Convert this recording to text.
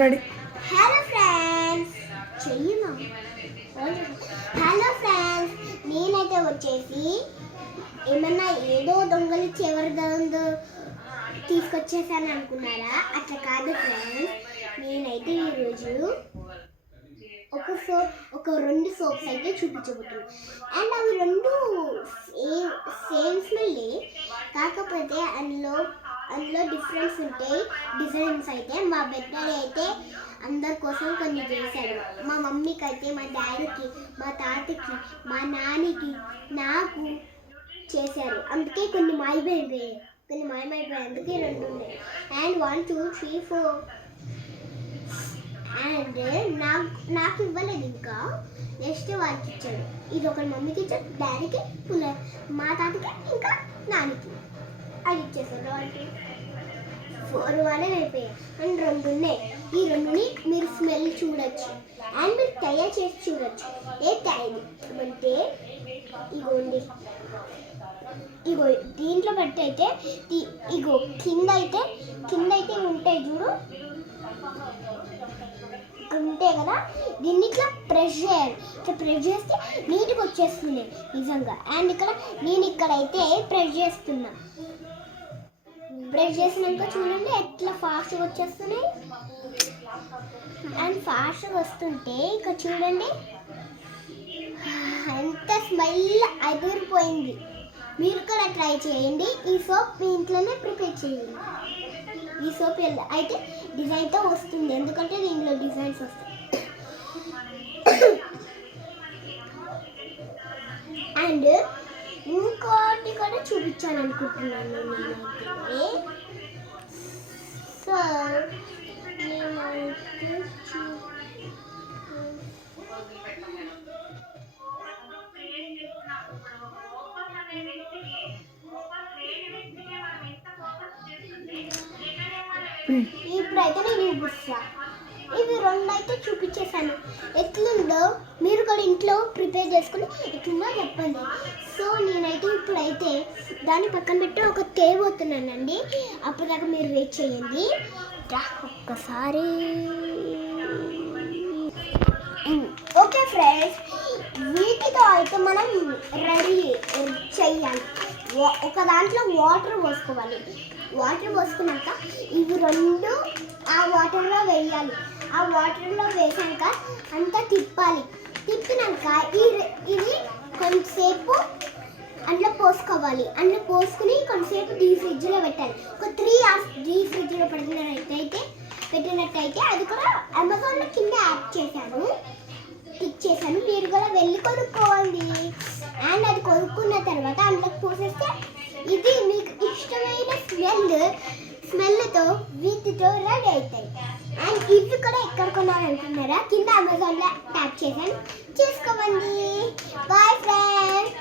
Ready. Hello friends, చెయ్యమా. Hello friends, నేనైతే వచ్చేసి ఏమన్నా ఏదో దొంగలిచ్చి ఎవరిదో తీసుకొచ్చేసాను అనుకున్నారా? అట్లా కాదు ఫ్రెండ్స్, నేనైతే ఈరోజు ఒక రెండు సోప్స్ అయితే చూపించబోతున్నాను. అండ్ అవి రెండు సేమ్ స్మెల్లే, కాకపోతే అందులో డిఫరెన్స్ ఉంటాయి. డిజైన్స్ అయితే మా బెడ్డర్ అయితే అందరి కోసం కొన్ని చేశాడు. మా మమ్మీకి అయితే, మా డాడీకి, మా తాతకి, మా నాన్నకి, నాకు చేశారు. అందుకే కొన్ని మాయమైపోయాయి, అందుకే రెండు ఉన్నాయి. అండ్ 1 2 3 4 అండ్ నాకు ఇవ్వలేదు, ఇంకా నెక్స్ట్ వాళ్ళకి ఇచ్చాడు. ఇది ఒకటి మమ్మీకి ఇచ్చాడు, డాడీకి, మా తాతకి, ఇంకా నాన్నకి అది ఇచ్చేసాడు. 1 2 4 వాళ్ళే అయిపోయాయి. అండ్ రెండు ఉన్నాయి. ఈ రెండుని మీరు స్మెల్ చూడొచ్చు అండ్ మీరు తయారు చేసి చూడొచ్చు. ఏ తయారు అంటే ఇగో దీంట్లో బట్టి అయితే ఇగో కింద అయితే ఉంటాయి చూడు, ఉంటాయి కదా. దీన్ని ఇట్లా ప్రెస్ చేయాలి. ఇట్లా ప్రెస్ చేస్తే నీట్గా వచ్చేస్తుంది నిజంగా. అండ్ నేను ఇక్కడైతే ప్రెస్ చేస్తున్నా. ప్రెస్ చేసినాక చూడండి ఎట్లా ఫాస్ట్గా వచ్చేస్తున్నాయి. అండ్ ఫాస్ట్గా వస్తుంటే ఇక్కడ చూడండి ఎంత స్మెల్ అదిరిపోయింది. మీరు కూడా ట్రై చేయండి. ఈ సోప్ మీ ఇంట్లోనే ప్రిపేర్ చేయండి. ఈ సోప్ అయితే డిజైన్తో వస్తుంది, ఎందుకంటే దీంట్లో డిజైన్స్ వస్తాయి. అండ్ ఇంకోటి కూడా చూపించాలనుకుంటున్నాను నేనైతే. సో ఇప్పుడైతే నేను చూపిస్తా. ఇవి రెండు అయితే చూపించేసాను. ఎట్లుందో మీరు కూడా ఇంట్లో ప్రిపేర్ చేసుకుని ఎట్లుందో చెప్పండి. సో నేనైతే ఇప్పుడైతే దాన్ని పక్కన పెట్టి ఒక తేబోతున్నానండి. అప్పటిదాకా మీరు వెయిట్ చేయండి. ఒక్కసారి ఓకే ఫ్రెండ్స్, వీటితో అయితే మనం రెడీ చెయ్యాలి. ఒక దాంట్లో వాటర్ పోసుకోవాలి. వాటర్ పోసుకున్నాక ఇవి రెండు ఆ వాటర్లో వేయాలి. ఆ వాటర్లో వేసాక అంతా తిప్పాలి. తిప్పినాక ఇది కొంతసేపు అందులో పోసుకోవాలి. అందులో పోసుకుని కొంతసేపు డీ ఫ్రిడ్జ్లో పెట్టాలి. ఒక 3 hours డీ ఫ్రిడ్జ్లో పెట్టినట్టయితే అది కూడా అమెజాన్లో కింద టిక్ చేశాను. మీరు కూడా వెళ్ళి కొనుక్కోండి. అండ్ అది కొనుక్కున్న తర్వాత అందులోకి పోసేస్తే ఇది మీకు ఇష్టమైన స్మెల్తో వీటితో రెడీ అవుతాయి. అండ్ ఇవి కూడా ఎక్కడ కొనాలనుకుంటున్నారా? కింద అమెజాన్లో ట్యాప్ చేశాను, చేసుకోండి. Bye friends.